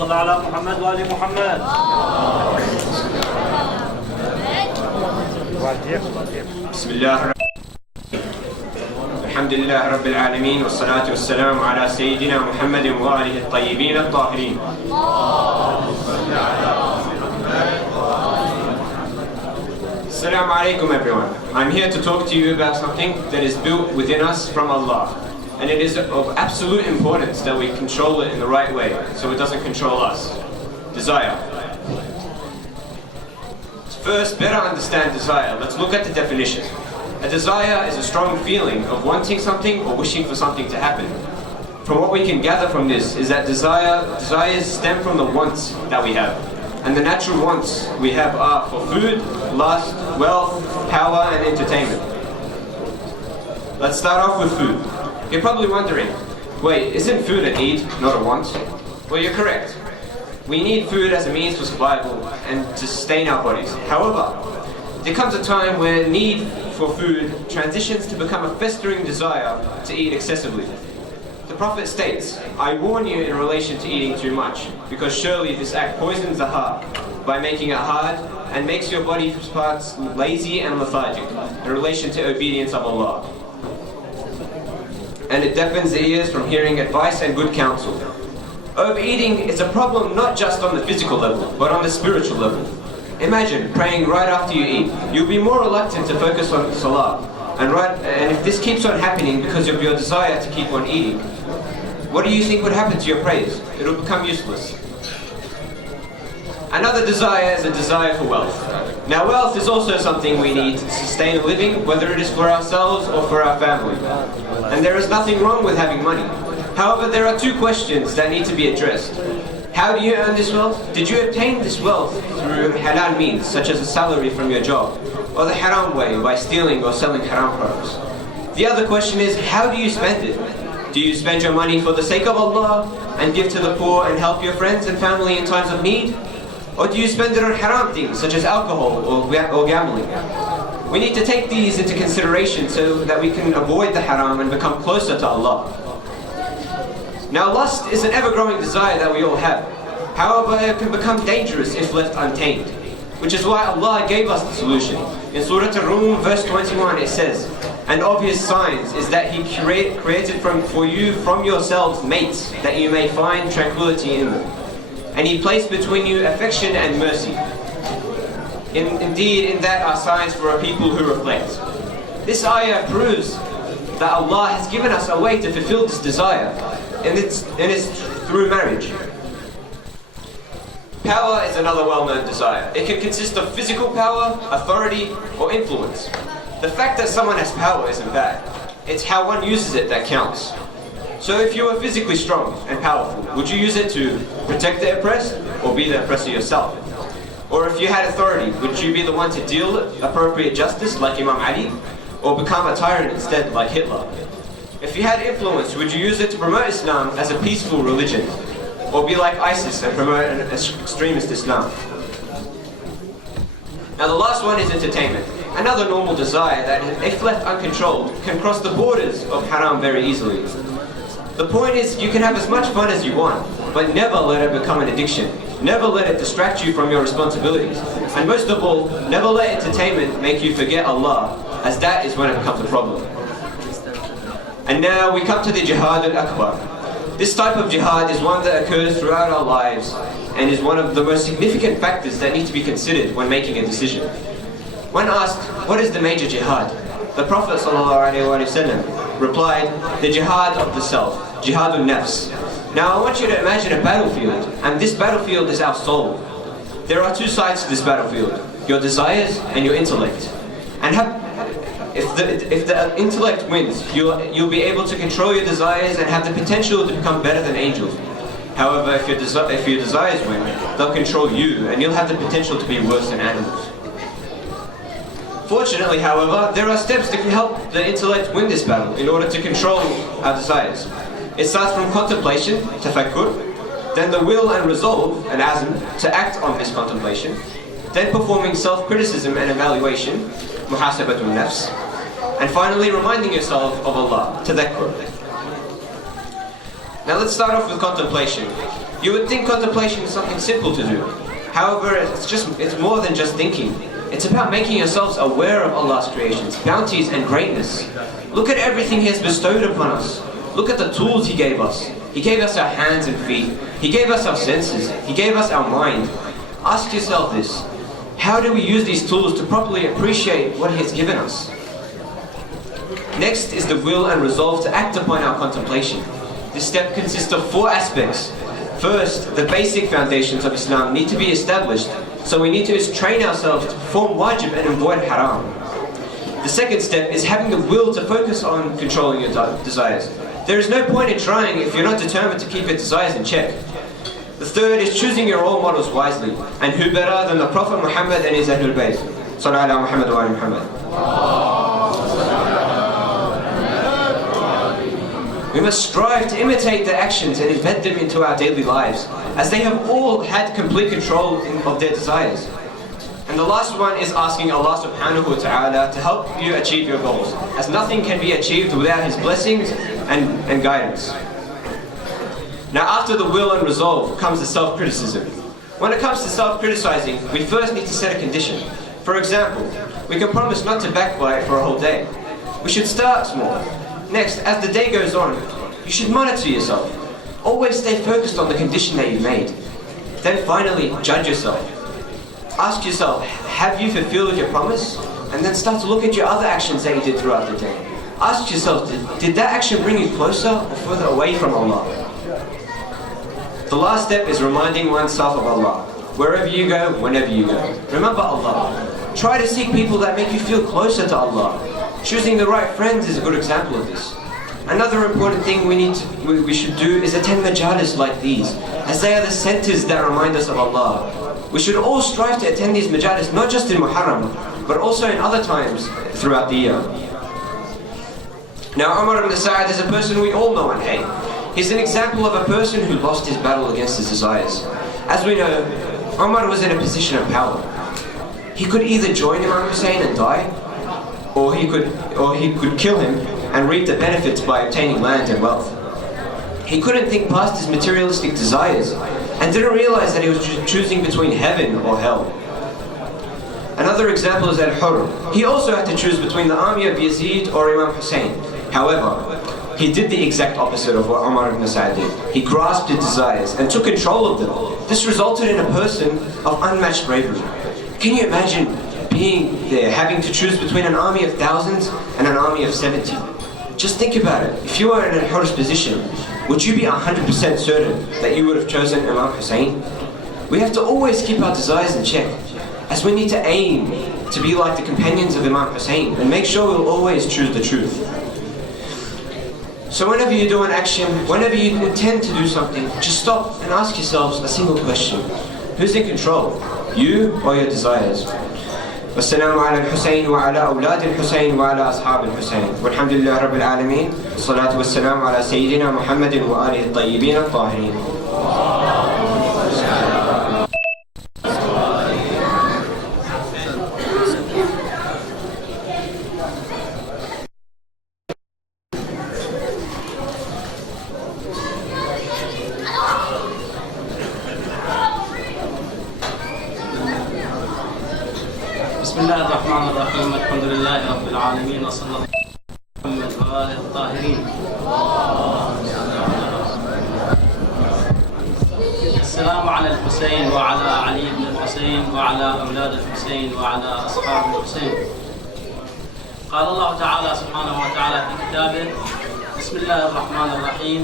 صل على محمد وآل محمد. بسم الله الحمد لله رب العالمين والصلاة والسلام على سيدنا محمد وآله الطيبين الطاهرين. Assalamu alaikum everyone. I'm here to talk to you about something that is built within us from Allah. And it is of absolute importance that we control it in the right way so it doesn't control us. Desire. First, better understand desire. Let's look at the definition. A desire is a strong feeling of wanting something or wishing for something to happen. From what we can gather from this is that desires stem from the wants that we have. And the natural wants we have are for food, lust, wealth, power and entertainment. Let's start off with food. You're probably wondering, wait, isn't food a need, not a want? Well, you're correct. We need food as a means for survival and to sustain our bodies. However, there comes a time where need for food transitions to become a festering desire to eat excessively. The Prophet states, I warn you in relation to eating too much, because surely this act poisons the heart by making it hard and makes your body parts lazy and lethargic in relation to obedience of Allah. And it deafens the ears from hearing advice and good counsel. Overeating is a problem not just on the physical level, but on the spiritual level. Imagine praying right after you eat. You'll be more reluctant to focus on salah. And if this keeps on happening because of your desire to keep on eating, what do you think would happen to your prayers? It'll become useless. Another desire is a desire for wealth. Now wealth is also something we need to sustain a living, whether it is for ourselves or for our family. And there is nothing wrong with having money. However, there are two questions that need to be addressed. How do you earn this wealth? Did you obtain this wealth through halal means, such as a salary from your job, or the haram way, by stealing or selling haram products? The other question is, how do you spend it? Do you spend your money for the sake of Allah and give to the poor and help your friends and family in times of need? Or do you spend it on haram things such as alcohol or gambling? We need to take these into consideration so that we can avoid the haram and become closer to Allah. Now lust is an ever-growing desire that we all have. However, it can become dangerous if left untamed, which is why Allah gave us the solution. In Surah Ar-Rum verse 21 it says, and obvious signs is that He created for you from yourselves mates, that you may find tranquility in them. And He placed between you affection and mercy. Indeed, in that are signs for a people who reflect. This ayah proves that Allah has given us a way to fulfill this desire, and it's through marriage. Power is another well-known desire. It can consist of physical power, authority, or influence. The fact that someone has power isn't bad. It's how one uses it that counts. So if you were physically strong and powerful, would you use it to protect the oppressed or be the oppressor yourself? Or if you had authority, would you be the one to deal appropriate justice like Imam Ali, or become a tyrant instead like Hitler? If you had influence, would you use it to promote Islam as a peaceful religion, or be like ISIS and promote an extremist Islam? Now the last one is entertainment. Another normal desire that, if left uncontrolled, can cross the borders of haram very easily. The point is, you can have as much fun as you want, but never let it become an addiction. Never let it distract you from your responsibilities. And most of all, never let entertainment make you forget Allah, as that is when it becomes a problem. And now we come to the Jihad al-Akbar. This type of jihad is one that occurs throughout our lives and is one of the most significant factors that need to be considered when making a decision. When asked, what is the major jihad? The Prophet ﷺ replied, the jihad of the self, jihad al-nafs. Now I want you to imagine a battlefield, and this battlefield is our soul. There are two sides to this battlefield, your desires and your intellect. And if the intellect wins, you'll be able to control your desires and have the potential to become better than angels. However, if your desires win, they'll control you, and you'll have the potential to be worse than animals. Fortunately, however, there are steps that can help the intellect win this battle in order to control our desires. It starts from contemplation, tafakkur, then the will and resolve, an azm, to act on this contemplation, then performing self-criticism and evaluation, muhasabatun nafs, and finally reminding yourself of Allah, tadhakkur. Now let's start off with contemplation. You would think contemplation is something simple to do. However, it's more than just thinking. It's about making yourselves aware of Allah's creations, bounties and greatness. Look at everything He has bestowed upon us. Look at the tools He gave us. He gave us our hands and feet. He gave us our senses. He gave us our mind. Ask yourself this. How do we use these tools to properly appreciate what He has given us? Next is the will and resolve to act upon our contemplation. This step consists of 4 aspects. First, the basic foundations of Islam need to be established, so we need to train ourselves to perform wajib and avoid haram. The second step is having the will to focus on controlling your desires. There is no point in trying if you're not determined to keep your desires in check. The third is choosing your role models wisely, and who better than the Prophet Muhammad and his Ahlul Bayt. Sallallahu ala Muhammad wa ala Muhammad. We must strive to imitate their actions and embed them into our daily lives, as they have all had complete control of their desires. And the last one is asking Allah subhanahu wa ta'ala to help you achieve your goals, as nothing can be achieved without His blessings and guidance. Now after the will and resolve comes the self-criticism. When it comes to self-criticizing, we first need to set a condition. For example, we can promise not to backbite for a whole day. We should start small. Next, as the day goes on, you should monitor yourself. Always stay focused on the condition that you've made. Then finally, judge yourself. Ask yourself, have you fulfilled your promise? And then start to look at your other actions that you did throughout the day. Ask yourself, did that action bring you closer or further away from Allah? The last step is reminding oneself of Allah. Wherever you go, whenever you go. Remember Allah. Try to seek people that make you feel closer to Allah. Choosing the right friends is a good example of this. Another important thing we should do is attend majalis like these, as they are the centers that remind us of Allah. We should all strive to attend these majalis, not just in Muharram, but also in other times throughout the year. Now Umar ibn Sa'ad is a person we all know and hate. He's an example of a person who lost his battle against his desires. As we know, Umar was in a position of power. He could either join Imam Hussein and die, or he could kill him and reap the benefits by obtaining land and wealth. He couldn't think past his materialistic desires and didn't realize that he was choosing between heaven or hell. Another example is Al-Hurr. He also had to choose between the army of Yazid or Imam Hussein. However, he did the exact opposite of what Umar ibn Sa'ad did. He grasped his desires and took control of them. This resulted in a person of unmatched bravery. Can you imagine being there, having to choose between an army of thousands and an army of 70? Just think about it. If you were in Al-Hurr's position, would you be 100% certain that you would have chosen Imam Hussein? We have to always keep our desires in check, as we need to aim to be like the companions of Imam Hussein and make sure we'll always choose the truth. So whenever you do an action, whenever you intend to do something, just stop and ask yourselves a single question. Who's in control? You or your desires? والسلام على الحسين وعلى أولاد الحسين وعلى أصحاب الحسين والحمد لله رب العالمين والصلاة والسلام على سيدنا محمد وآله الطيبين الطاهرين. بسم الله الرحمن الرحيم الحمد لله رب العالمين وصلى الله على محمد وآله الطاهرين. السلام على الحسين وعلى علي بن الحسين وعلى أولاد الحسين وعلى أصحاب الحسين. قال الله تعالى سبحانه وتعالى في كتابه: بسم الله الرحمن الرحيم.